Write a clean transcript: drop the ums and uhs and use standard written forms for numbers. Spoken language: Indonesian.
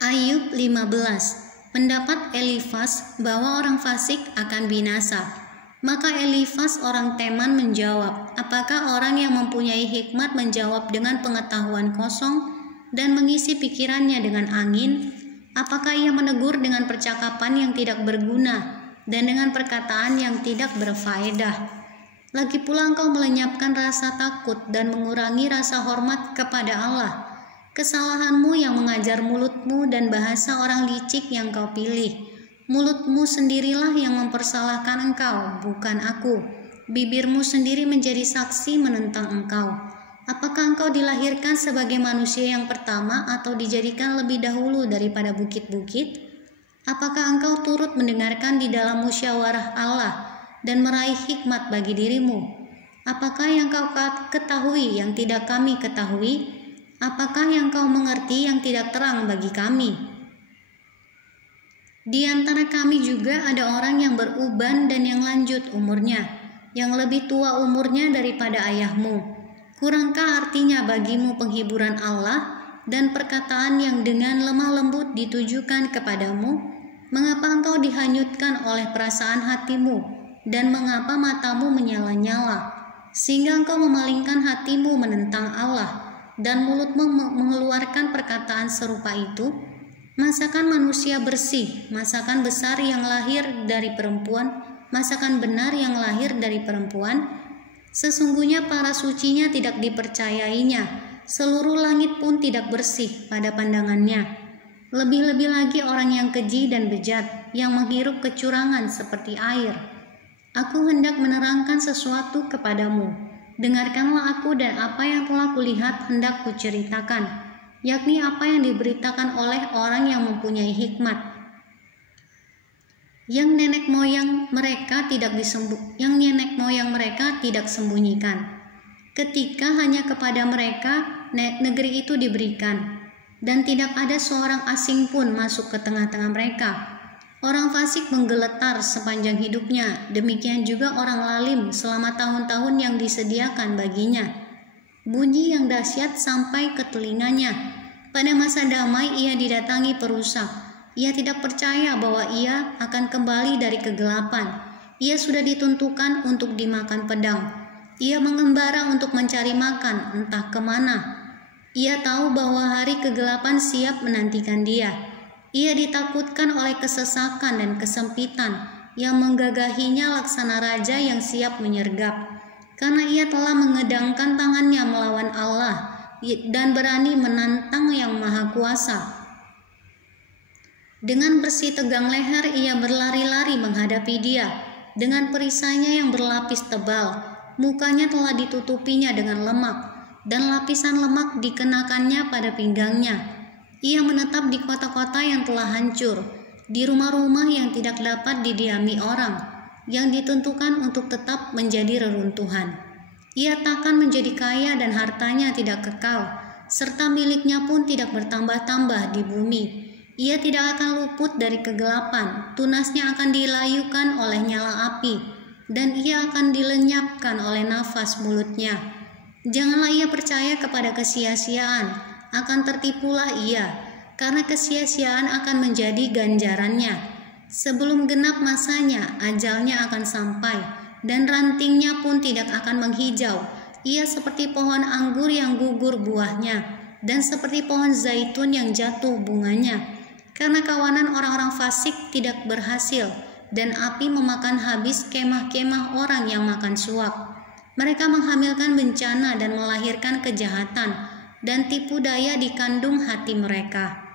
Ayub 15. Pendapat Elifas bahwa orang fasik akan binasa. Maka Elifas orang Teman menjawab, apakah orang yang mempunyai hikmat menjawab dengan pengetahuan kosong dan mengisi pikirannya dengan angin? Apakah ia menegur dengan percakapan yang tidak berguna dan dengan perkataan yang tidak berfaedah? Lagi pula engkau melenyapkan rasa takut dan mengurangi rasa hormat kepada Allah. Kesalahanmu yang mengajar mulutmu dan bahasa orang licik yang kau pilih. Mulutmu sendirilah yang mempersalahkan engkau, bukan aku. Bibirmu sendiri menjadi saksi menentang engkau. Apakah engkau dilahirkan sebagai manusia yang pertama atau dijadikan lebih dahulu daripada bukit-bukit? Apakah engkau turut mendengarkan di dalam musyawarah Allah dan meraih hikmat bagi dirimu? Apakah yang kau ketahui yang tidak kami ketahui? Apakah yang kau mengerti yang tidak terang bagi kami? Di antara kami juga ada orang yang beruban dan yang lanjut umurnya, yang lebih tua umurnya daripada ayahmu. Kurangkah artinya bagimu penghiburan Allah dan perkataan yang dengan lemah lembut ditujukan kepadamu? Mengapa engkau dihanyutkan oleh perasaan hatimu dan mengapa matamu menyala-nyala, sehingga engkau memalingkan hatimu menentang Allah dan mulutmu mengeluarkan perkataan serupa itu? Masakan manusia bersih, masakan besar yang lahir dari perempuan, masakan benar yang lahir dari perempuan? Sesungguhnya para sucinya tidak dipercayainya, seluruh langit pun tidak bersih pada pandangannya. Lebih-lebih lagi orang yang keji dan bejat, yang menghirup kecurangan seperti air. Aku hendak menerangkan sesuatu kepadamu. Dengarkanlah aku dan apa yang telah kulihat hendak kuceritakan, yakni apa yang diberitakan oleh orang yang mempunyai hikmat, yang nenek moyang mereka tidak sembunyikan. Ketika hanya kepada mereka negeri itu diberikan, dan tidak ada seorang asing pun masuk ke tengah-tengah mereka. Orang fasik menggeletar sepanjang hidupnya, demikian juga orang lalim selama tahun-tahun yang disediakan baginya. Bunyi yang dahsyat sampai ke telinganya. Pada masa damai ia didatangi perusak. Ia tidak percaya bahwa ia akan kembali dari kegelapan. Ia sudah ditentukan untuk dimakan pedang. Ia mengembara untuk mencari makan, entah kemana. Ia tahu bahwa hari kegelapan siap menantikan dia. Ia ditakutkan oleh kesesakan dan kesempitan yang menggagahinya laksana raja yang siap menyergap. Karena ia telah mengedangkan tangannya melawan Allah dan berani menantang yang maha kuasa. Dengan bersih tegang leher ia berlari-lari menghadapi dia. Dengan perisainya yang berlapis tebal, mukanya telah ditutupinya dengan lemak, dan lapisan lemak dikenakannya pada pinggangnya. Ia menetap di kota-kota yang telah hancur, di rumah-rumah yang tidak dapat didiami orang, yang ditentukan untuk tetap menjadi reruntuhan. Ia takkan menjadi kaya dan hartanya tidak kekal, serta miliknya pun tidak bertambah-tambah di bumi. Ia tidak akan luput dari kegelapan, tunasnya akan dilayukan oleh nyala api, dan ia akan dilenyapkan oleh nafas mulutnya. Janganlah ia percaya kepada kesia-siaan, akan tertipulah ia, karena kesia-siaan akan menjadi ganjarannya. Sebelum genap masanya, ajalnya akan sampai, dan rantingnya pun tidak akan menghijau. Ia seperti pohon anggur yang gugur buahnya, dan seperti pohon zaitun yang jatuh bunganya. Karena kawanan orang-orang fasik tidak berhasil, dan api memakan habis kemah-kemah orang yang makan suap. Mereka menghamilkan bencana dan melahirkan kejahatan, dan tipu daya di kandung hati mereka.